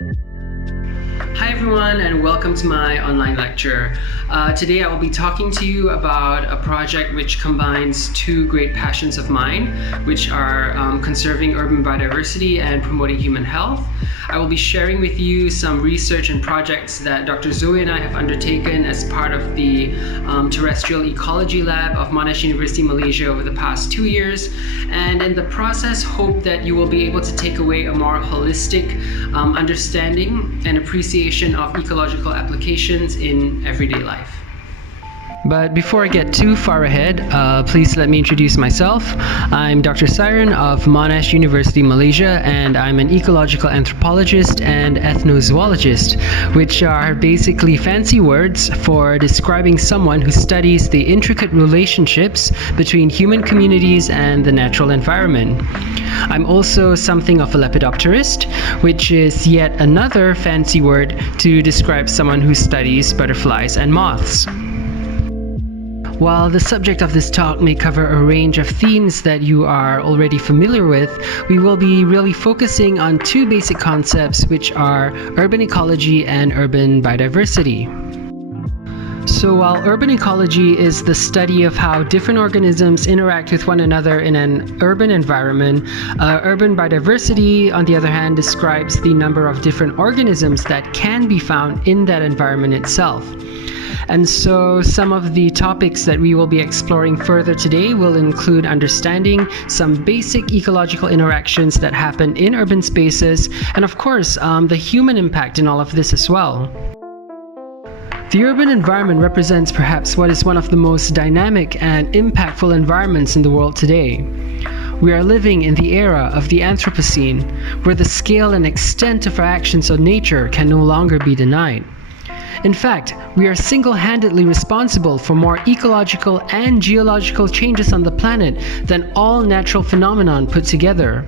Hi everyone, and welcome to my online lecture. Today I will be talking to you about a project which combines two great passions of mine, which are conserving urban biodiversity and promoting human health. I will be sharing with you some research and projects that Dr. Zoe and I have undertaken as part of the Terrestrial Ecology Lab of Monash University Malaysia over the past 2 years, and in the process hope that you will be able to take away a more holistic understanding and appreciation of ecological applications in everyday life. But before I get too far ahead, please let me introduce myself. I'm Dr. Siren of Monash University Malaysia, and I'm an ecological anthropologist and ethnozoologist, which are basically fancy words for describing someone who studies the intricate relationships between human communities and the natural environment. I'm also something of a lepidopterist, which is yet another fancy word to describe someone who studies butterflies and moths. While the subject of this talk may cover a range of themes that you are already familiar with, we will be really focusing on two basic concepts, which are urban ecology and urban biodiversity. So while urban ecology is the study of how different organisms interact with one another in an urban environment, urban biodiversity, on the other hand, describes the number of different organisms that can be found in that environment itself. And so some of the topics that we will be exploring further today will include understanding some basic ecological interactions that happen in urban spaces, and of course, the human impact in all of this as well. The urban environment represents perhaps what is one of the most dynamic and impactful environments in the world today. We are living in the era of the Anthropocene, where the scale and extent of our actions on nature can no longer be denied. In fact, we are single-handedly responsible for more ecological and geological changes on the planet than all natural phenomena put together.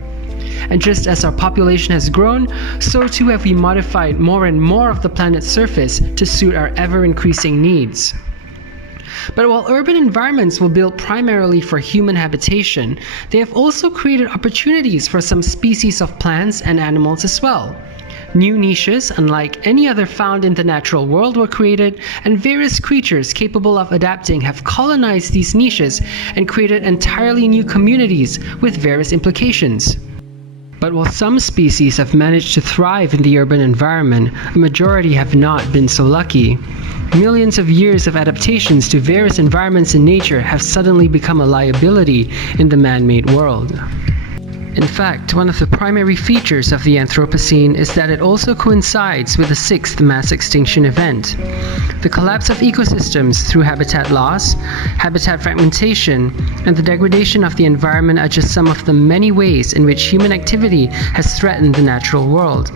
And just as our population has grown, so too have we modified more and more of the planet's surface to suit our ever-increasing needs. But while urban environments were built primarily for human habitation, they have also created opportunities for some species of plants and animals as well. New niches, unlike any other found in the natural world, were created, and various creatures capable of adapting have colonized these niches and created entirely new communities with various implications. But while some species have managed to thrive in the urban environment, a majority have not been so lucky. Millions of years of adaptations to various environments in nature have suddenly become a liability in the man-made world. In fact, one of the primary features of the Anthropocene is that it also coincides with the sixth mass extinction event. The collapse of ecosystems through habitat loss, habitat fragmentation, and the degradation of the environment are just some of the many ways in which human activity has threatened the natural world.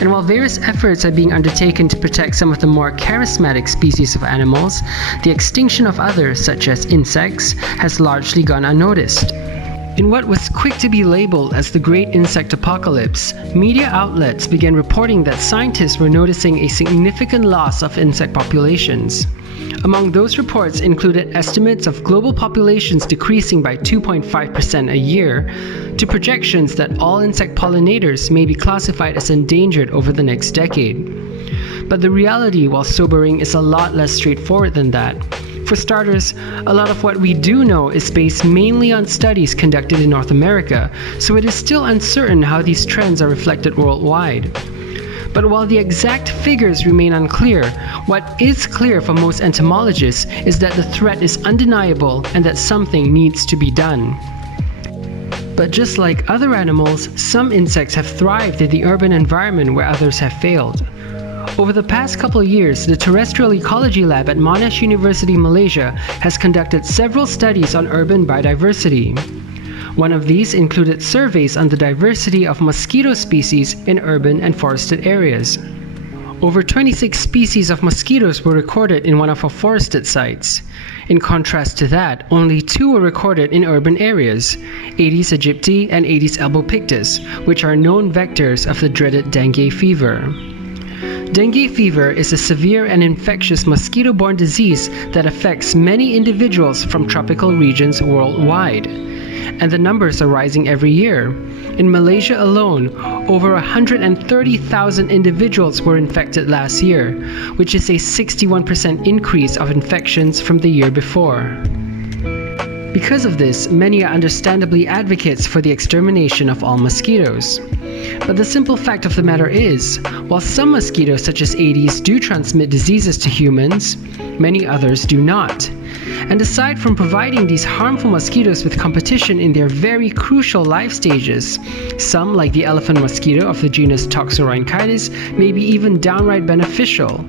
And while various efforts are being undertaken to protect some of the more charismatic species of animals, the extinction of others, such as insects, has largely gone unnoticed. In what was quick to be labeled as the Great Insect Apocalypse, media outlets began reporting that scientists were noticing a significant loss of insect populations. Among those reports included estimates of global populations decreasing by 2.5% a year, to projections that all insect pollinators may be classified as endangered over the next decade. But the reality, while sobering, is a lot less straightforward than that. For starters, a lot of what we do know is based mainly on studies conducted in North America, so it is still uncertain how these trends are reflected worldwide. But while the exact figures remain unclear, what is clear for most entomologists is that the threat is undeniable and that something needs to be done. But just like other animals, some insects have thrived in the urban environment where others have failed. Over the past couple of years, the Terrestrial Ecology Lab at Monash University Malaysia has conducted several studies on urban biodiversity. One of these included surveys on the diversity of mosquito species in urban and forested areas. Over 26 species of mosquitoes were recorded in one of our forested sites. In contrast to that, only 2 were recorded in urban areas, Aedes aegypti and Aedes albopictus, which are known vectors of the dreaded dengue fever. Dengue fever is a severe and infectious mosquito-borne disease that affects many individuals from tropical regions worldwide. and the numbers are rising every year. In Malaysia alone, over 130,000 individuals were infected last year, which is a 61% increase of infections from the year before. Because of this, many are understandably advocates for the extermination of all mosquitoes. But the simple fact of the matter is, while some mosquitoes such as Aedes do transmit diseases to humans, many others do not. And aside from providing these harmful mosquitoes with competition in their very crucial life stages, some, like the elephant mosquito of the genus Toxorhynchitis, may be even downright beneficial.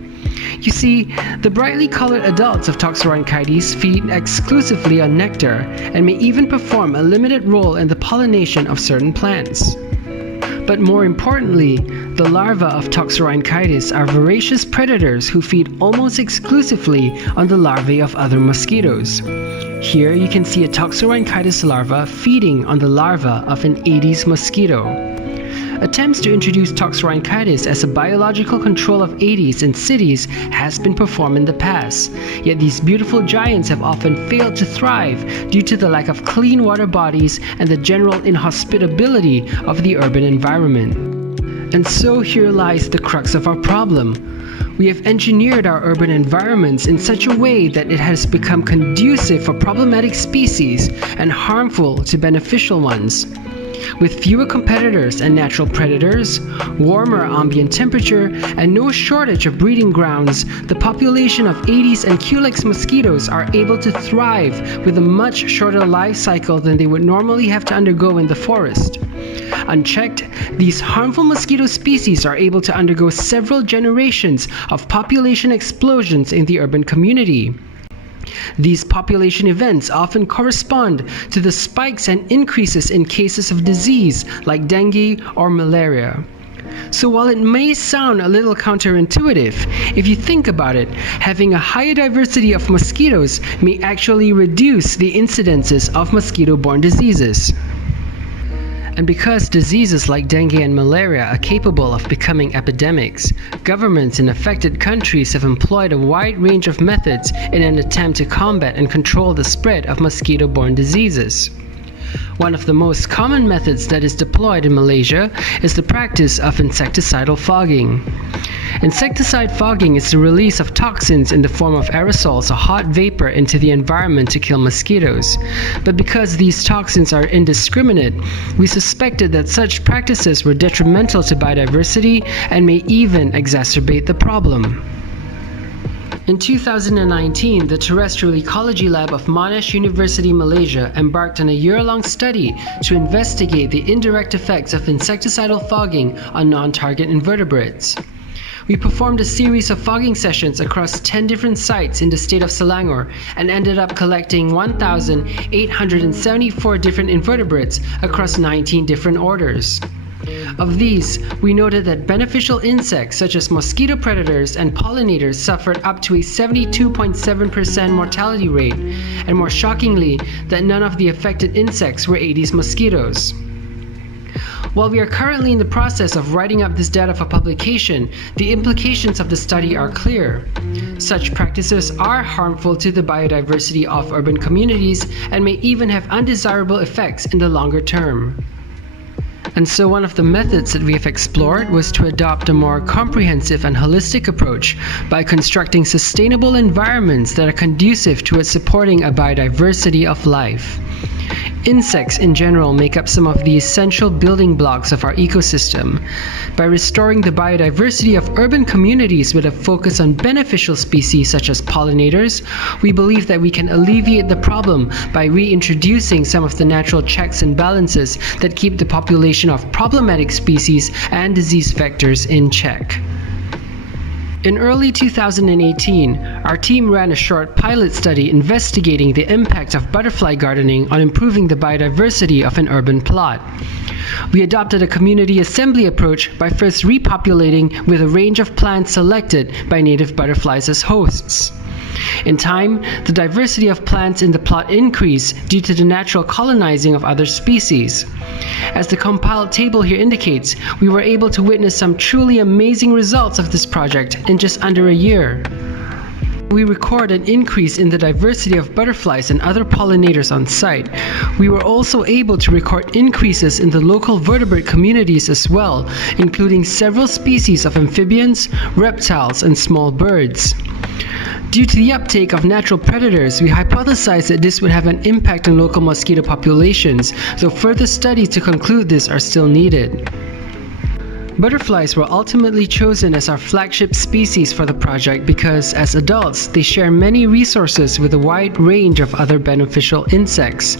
You see, the brightly colored adults of Toxorhynchitis feed exclusively on nectar and may even perform a limited role in the pollination of certain plants. But more importantly, the larvae of Toxorhynchitis are voracious predators who feed almost exclusively on the larvae of other mosquitoes. Here you can see a Toxorhynchitis larva feeding on the larva of an Aedes mosquito. Attempts to introduce Toxorhynchitis as a biological control of Aedes in cities has been performed in the past, yet these beautiful giants have often failed to thrive due to the lack of clean water bodies and the general inhospitability of the urban environment. And so here lies the crux of our problem. We have engineered our urban environments in such a way that it has become conducive for problematic species and harmful to beneficial ones. With fewer competitors and natural predators, warmer ambient temperature, and no shortage of breeding grounds, the population of Aedes and Culex mosquitoes are able to thrive with a much shorter life cycle than they would normally have to undergo in the forest. Unchecked, these harmful mosquito species are able to undergo several generations of population explosions in the urban community. These population events often correspond to the spikes and increases in cases of disease like dengue or malaria. So while it may sound a little counterintuitive, if you think about it, having a higher diversity of mosquitoes may actually reduce the incidences of mosquito-borne diseases. And because diseases like dengue and malaria are capable of becoming epidemics, governments in affected countries have employed a wide range of methods in an attempt to combat and control the spread of mosquito-borne diseases. One of the most common methods that is deployed in Malaysia is the practice of insecticidal fogging. Insecticide fogging is the release of toxins in the form of aerosols or hot vapor into the environment to kill mosquitoes. But because these toxins are indiscriminate, we suspected that such practices were detrimental to biodiversity and may even exacerbate the problem. In 2019, the Terrestrial Ecology Lab of Monash University Malaysia embarked on a year-long study to investigate the indirect effects of insecticidal fogging on non-target invertebrates. We performed a series of fogging sessions across 10 different sites in the state of Selangor and ended up collecting 1,874 different invertebrates across 19 different orders. Of these, we noted that beneficial insects such as mosquito predators and pollinators suffered up to a 72.7% mortality rate, and more shockingly, that none of the affected insects were Aedes mosquitoes. While we are currently in the process of writing up this data for publication, the implications of the study are clear. Such practices are harmful to the biodiversity of urban communities and may even have undesirable effects in the longer term. And so one of the methods that we have explored was to adopt a more comprehensive and holistic approach by constructing sustainable environments that are conducive towards supporting a biodiversity of life. Insects in general make up some of the essential building blocks of our ecosystem. By restoring the biodiversity of urban communities with a focus on beneficial species such as pollinators, we believe that we can alleviate the problem by reintroducing some of the natural checks and balances that keep the population of problematic species and disease vectors in check. In early 2018, our team ran a short pilot study investigating the impact of butterfly gardening on improving the biodiversity of an urban plot. We adopted a community assembly approach by first repopulating with a range of plants selected by native butterflies as hosts. In time, the diversity of plants in the plot increased due to the natural colonizing of other species. As the compiled table here indicates, we were able to witness some truly amazing results of this project in just under a year. We record an increase in the diversity of butterflies and other pollinators on site. We were also able to record increases in the local vertebrate communities as well, including several species of amphibians, reptiles, and small birds. Due to the uptake of natural predators, we hypothesized that this would have an impact on local mosquito populations, though further studies to conclude this are still needed. Butterflies were ultimately chosen as our flagship species for the project because, as adults, they share many resources with a wide range of other beneficial insects.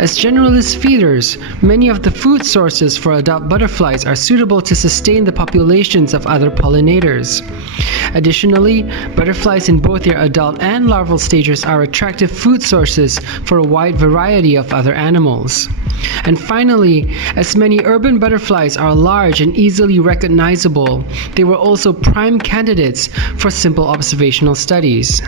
As generalist feeders, many of the food sources for adult butterflies are suitable to sustain the populations of other pollinators. Additionally, butterflies in both their adult and larval stages are attractive food sources for a wide variety of other animals. And finally, as many urban butterflies are large and easily recognizable, they were also prime candidates for simple observational studies.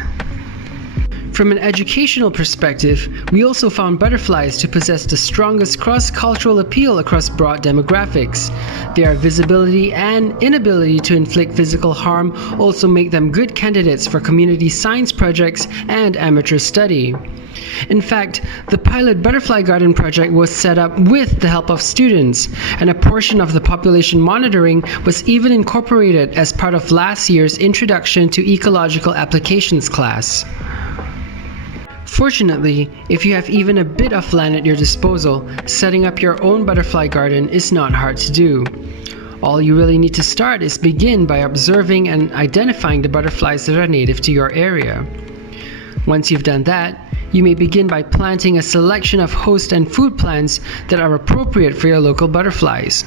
From an educational perspective, we also found butterflies to possess the strongest cross-cultural appeal across broad demographics. Their visibility and inability to inflict physical harm also make them good candidates for community science projects and amateur study. In fact, the pilot butterfly garden project was set up with the help of students, and a portion of the population monitoring was even incorporated as part of last year's Introduction to Ecological Applications class. Fortunately, if you have even a bit of land at your disposal, setting up your own butterfly garden is not hard to do. All you really need to start is begin by observing and identifying the butterflies that are native to your area. Once you've done that, you may begin by planting a selection of host and food plants that are appropriate for your local butterflies.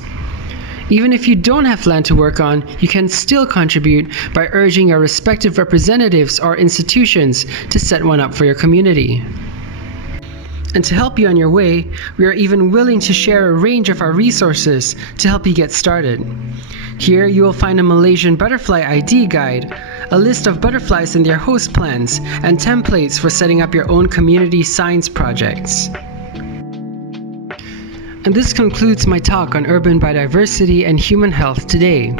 Even if you don't have land to work on, you can still contribute by urging your respective representatives or institutions to set one up for your community. And to help you on your way, we are even willing to share a range of our resources to help you get started. Here you will find a Malaysian butterfly ID guide, a list of butterflies and their host plants, and templates for setting up your own community science projects. And this concludes my talk on urban biodiversity and human health today.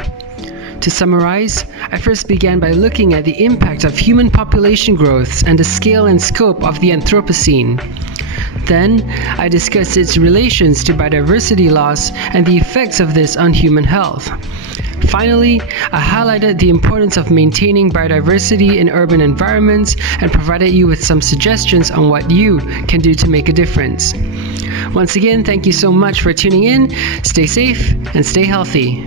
To summarize, I first began by looking at the impact of human population growth and the scale and scope of the Anthropocene. Then, I discussed its relations to biodiversity loss and the effects of this on human health. Finally, I highlighted the importance of maintaining biodiversity in urban environments and provided you with some suggestions on what you can do to make a difference. Once again, thank you so much for tuning in. Stay safe and stay healthy.